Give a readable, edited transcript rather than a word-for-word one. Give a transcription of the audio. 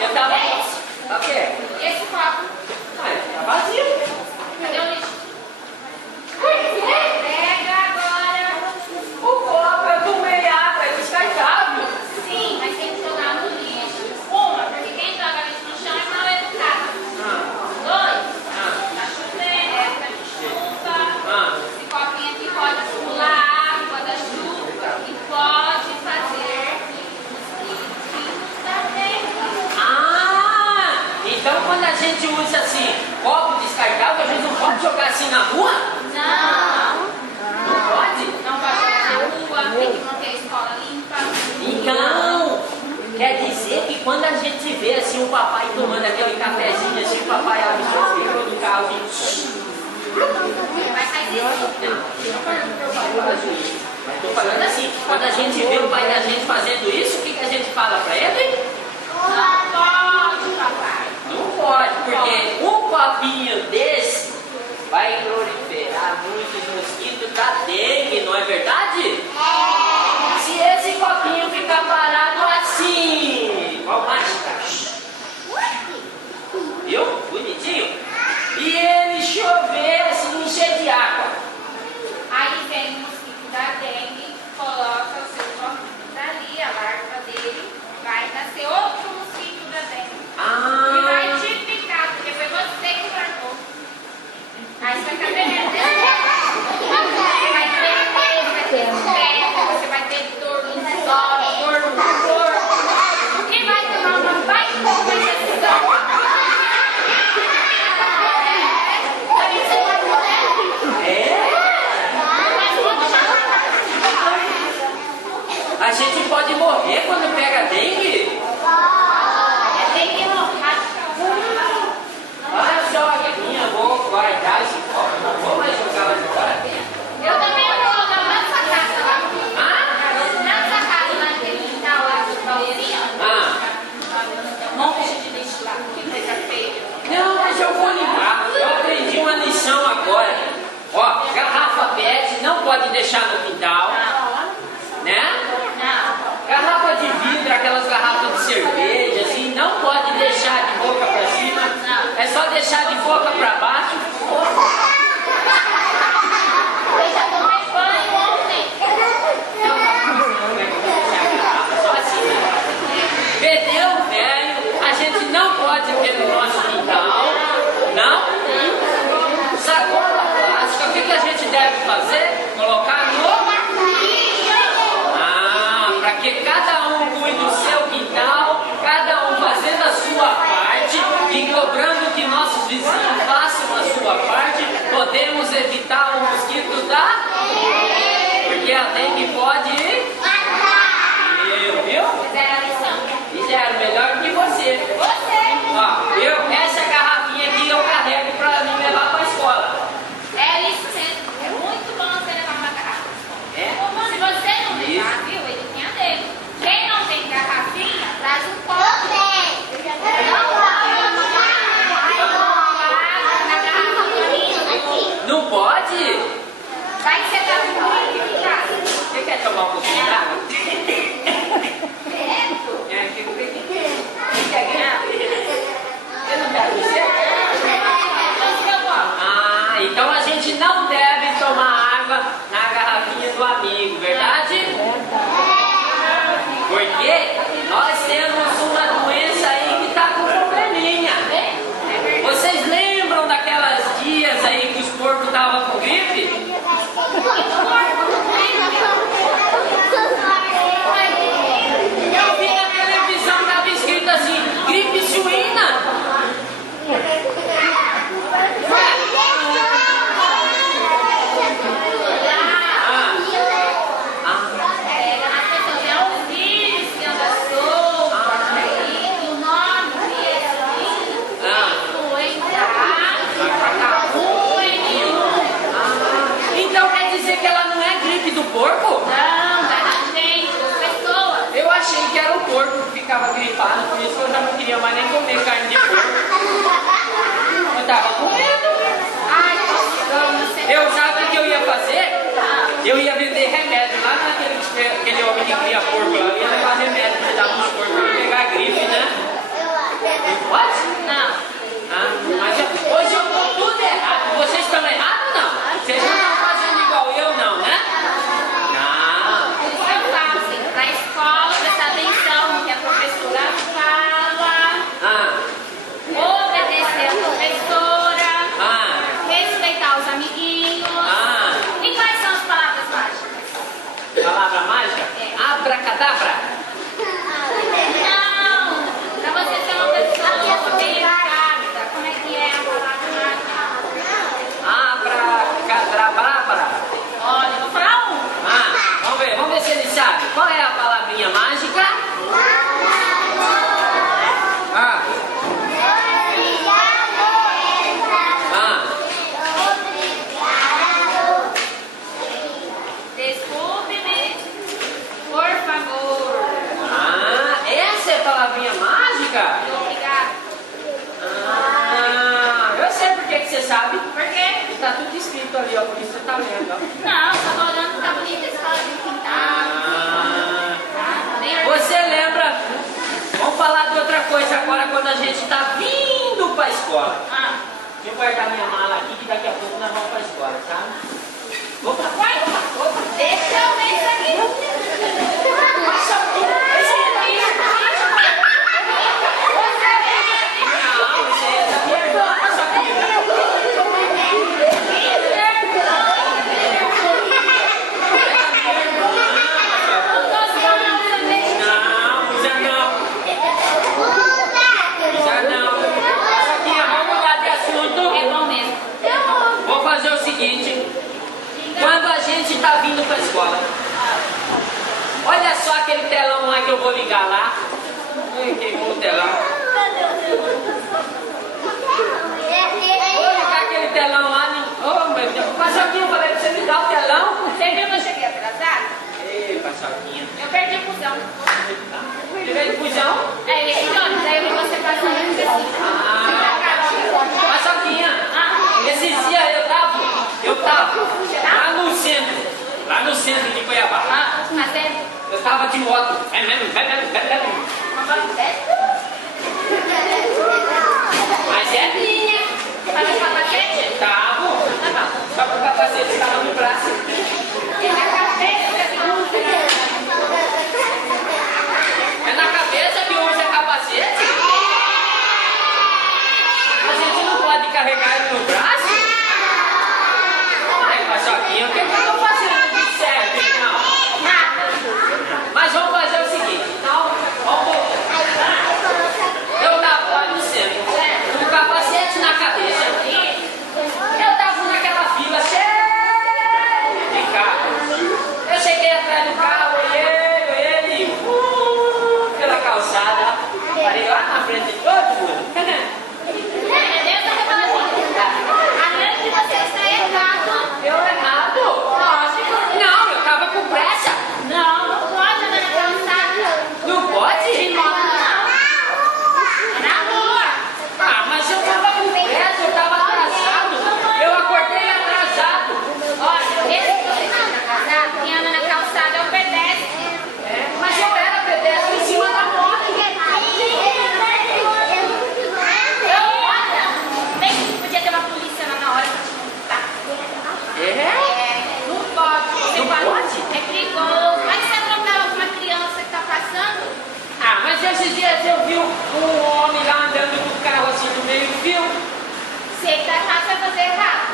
Eu tava... O quê? Esse copo. Tá vazio. Cadê o lixo? Pega agora. O copo, eu tomei água, é descartável. Sim, mas tem que jogar no lixo. Uma, porque quem joga lixo no chão é mal educado. Dois, tá chovendo, época de chuva. Esse copinho aqui pode acumular água da chuva e pode fazer mosquitinhos da dengue. Então quando a gente usa assim, copo descartável, a gente não pode jogar assim na rua? Não. Não pode? Não pode jogar na rua, tem que manter a escola limpa. Então, quer dizer que quando a gente vê assim o papai tomando aquele cafezinho, assim, o papai abre o vidro do carro e... Vai sair disso. Mas tô falando assim, quando a gente vê o pai da gente fazendo isso, o que a gente fala pra ele? Não pode, papai. Não pode, porque um copinho desse vai proliferar muitos mosquitos da dengue, não é verdade? Se esse copinho ficar parado assim, igual mágica, viu? Bonitinho. E ele chover assim, encher de água. Aí vem o mosquito da dengue, coloca o seu copinho dali, a larva dele, vai nascer outro mosquito da dengue. E vai te picar, porque foi você que largou. Aí você vai ficar veneno dele. Você vai ter medo, vai ter febre, você vai ter dor no estômago, dor no corpo. E vai tomar uma baita decisão. A gente pode morrer quando pega dengue? É dengue hemorrágica. Olha só aqui, vou guardar esse copo, não vou mais jogar lá fora. Eu também vou colocar nessa casa lá. Nessa casa lá naquele quintal lá do Paulinho. Um monte de lixo lá. Que coisa feia. Não, mas eu vou limpar. Eu aprendi uma lição agora. Ó, garrafa PET não pode deixar no quintal, né? Não. Garrafa de vidro, aquelas garrafas de cerveja, assim, não pode deixar de boca pra cima. É só deixar de boca pra baixo. Eu já tomei banho ontem. Só assim, né? Pneu velho, a gente não pode ter no nosso quintal. Não? Sacola plástica, o que a gente deve fazer? Colocar no... para que cada um cuide do seu quintal, cada um fazendo a sua parte e cobrando que nossos vizinhos façam a sua parte, podemos evitar o mosquito da... Porque a dengue pode... Viu? Fizeram a lição. Fizeram melhor que você. Ó, essa garrafinha aqui eu carrego para mim levar para a escola. É isso mesmo. É muito bom você levar uma garrafa. É? Se você não levar, viu? Ele tem a dele. Quem não tem garrafinha, traz um copo. Não pode. Não pode? Vai que você tá com muito aqui em casa. Você quer tomar um pouquinho d'água? Você não quer você? Então a gente não deve tomar água na garrafinha do amigo, verdade? Porque nós temos uma doença aí que está com probleminha. Vocês lembram daquelas dias aí que os porcos estavam com gripe? Eu vi na televisão, estava escrito assim, gripe suína. Então quer dizer que ela não é gripe do porco? Não, da gente, das pessoas. Eu achei que era o porco que ficava gripado, por isso que eu já não queria mais nem comer carne de porco. Eu tava com medo. Ai, você... Eu sabe o que eu ia fazer? Eu ia vender remédio lá naquele homem que cria porco lá, eu ia levar remédio pra dar pro coisa agora, quando a gente está vindo para a escola. Deixa eu guardar minha mala aqui, que daqui a pouco nós vamos para a escola, tá? Opa, opa. Deixa eu ver isso aqui. Quando a gente está vindo para a escola, olha só aquele telão lá que eu vou ligar lá. Queimou o telão. Vou ligar aquele telão lá. Oh, meu Deus. Paçoquinha, eu falei para você ligar o telão. Você viu que eu cheguei atrasada? Ei, Paçoquinha. Eu perdi o busão. Você veio de busão? É, esse ônibus, aí eu vi você passando e disse assim. Paçoquinha, esses dias eu tava lá no centro de Cuiabá. Eu estava de moto. Mas é minha. Tava de capacete? Tava. Só que o capacete estava no braço. E na cabeça, É na cabeça que usa capacete? A gente não pode carregar ele no braço? Ai, Paçoquinha, o que eu tô fazendo de certo, então? nada. Mas vamos fazer o seguinte, então, vamos... Eu tava lá no centro, com o capacete na cabeça. Eu tava naquela fila cheia de carros. Eu cheguei atrás do carro, olhei, pela calçada, parei lá na frente de todo mundo. Além de você estar errado. Eu errado? Lógico. Não, eu tava com pressa. Não, não pode andar na calçada. Não pode? De moto, não. Na rua. Ah, mas eu tava com pressa, eu tava atrasado. Eu acordei atrasado. Olha, esse que você está atrasado, quem anda na calçada é o pedestre. Mas eu era pedestre em cima da moto. Bem que podia ter uma polícia lá na hora pra te multar. Não pode. Você Não pode? É perigoso. Mas se atropelar alguma criança que tá passando, Ah, mas esses dias eu vi um homem lá andando com o carro assim no meio-fio. se ele tá errado, vai fazer errado.